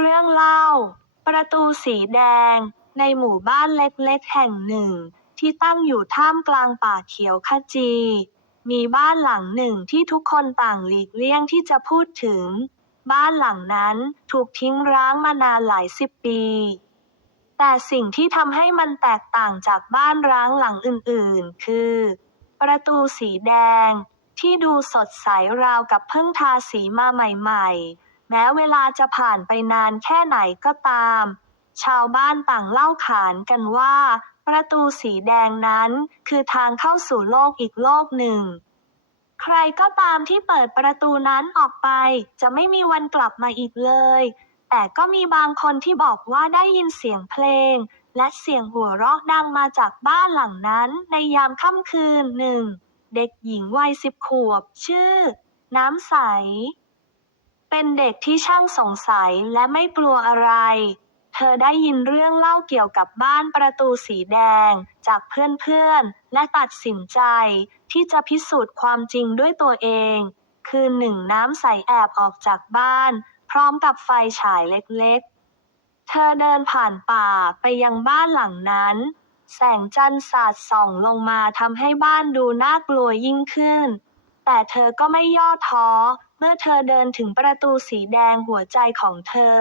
เรื่องเล่า ประตูสีแดง ในหมู่บ้านเล็กๆแห่งหนึ่ง ที่ตั้งอยู่ท่ามกลางป่าเขียวขจี มีบ้านหลังหนึ่งที่ทุกคนต่างหลีกเลี่ยงที่จะพูดถึง บ้านหลังนั้นถูกทิ้งร้างมานานหลายสิบปี แต่สิ่งที่ทำให้มันแตกต่างจากบ้านร้างหลังอื่นๆ คือ ประตูสีแดงที่ดูสดใสราวกับเพิ่งทาสีมาใหม่ ๆ แม้เวลาจะผ่านไปนานแค่ไหนก็ตาม ชาวบ้านต่างเล่าขานกันว่า ประตูสีแดงนั้นคือทางเข้าสู่โลกอีกโลกหนึ่ง ใครก็ตามที่เปิดประตูนั้นออกไป จะไม่มีวันกลับมาอีกเลย แต่ก็มีบางคนที่บอกว่าได้ยินเสียงเพลง และเสียงหัวเราะดังมาจากบ้านหลังนั้นในยามค่ำคืนหนึ่ง เด็กหญิงวัยสิบขวบ ชื่อ น้ำใส เป็นเด็กที่ช่างสงสัยและไม่กลัวอะไร เธอได้ยินเรื่องเล่าเกี่ยวกับบ้านประตูสีแดง จากเพื่อนๆ และตัดสินใจ ที่จะพิสูจน์ความจริงด้วยตัวเอง คืนหนึ่งน้ำใสแอบออกจากบ้าน พร้อมกับไฟฉายเล็กๆ เธอเดินผ่านป่าไปยังบ้านหลังนั้น แสงจันทร์สาดส่องลงมาทำให้บ้านดูน่ากลัวยิ่งขึ้น แต่เธอก็ไม่ย่อท้อ เมื่อเธอเดินถึงประตูสีแดงหัวใจของเธอ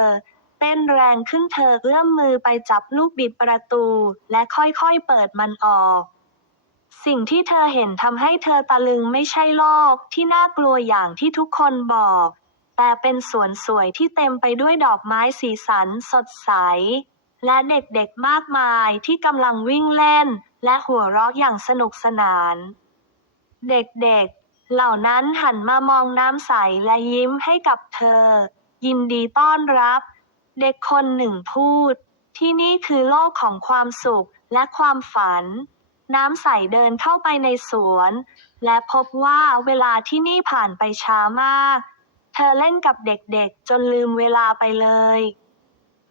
เต้นแรงขึ้นเธอเอื้อมมือไปจับลูกบิดประตู และค่อยๆเปิดมันออก สิ่งที่เธอเห็นทำให้เธอตะลึงไม่ใช่โลกที่น่ากลัวอย่างที่ทุกคนบอก แต่เป็นสวนสวยที่เต็มไปด้วยดอกไม้สีสันสดใส และเด็กๆมากมายที่กำลังวิ่งเล่น และหัวเราะอย่างสนุกสนาน เด็กๆ เหล่านั้นหันมามองน้ำใสและยิ้มให้กับเธอ ยินดีต้อนรับ เด็กคนหนึ่งพูด ที่นี่คือโลกของความสุขและความฝัน น้ำใสเดินเข้าไปในสวน และพบว่าเวลาที่นี่ผ่านไปช้ามาก เธอเล่นกับเด็กๆ จนลืมเวลาไปเลย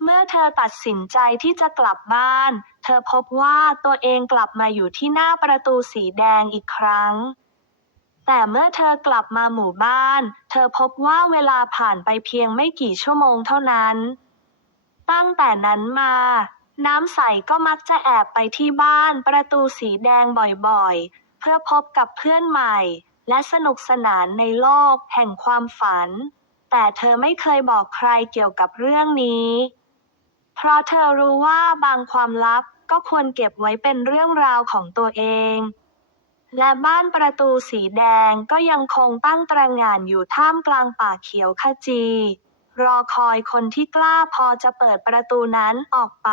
เมื่อเธอตัดสินใจที่จะกลับบ้าน เธอพบว่าตัวเองกลับมาอยู่ที่หน้าประตูสีแดงอีกครั้ง แต่เมื่อเธอกลับมาหมู่บ้าน เธอพบว่าเวลาผ่านไปเพียงไม่กี่ชั่วโมงเท่านั้น ตั้งแต่นั้นมา น้ำใสก็มักจะแอบไปที่บ้านประตูสีแดงบ่อยๆ เพื่อพบกับเพื่อนใหม่ และสนุกสนานในโลกแห่งความฝัน แต่เธอไม่เคยบอกใครเกี่ยวกับเรื่องนี้ เพราะเธอรู้ว่าบางความลับก็ควรเก็บไว้เป็นเรื่องราวของตัวเอง และบ้านประตูสีแดงก็ยังคงตั้งตระหง่านอยู่ท่ามกลางป่าเขียวขจี รอคอยคนที่กล้าพอจะเปิดประตูนั้นออกไป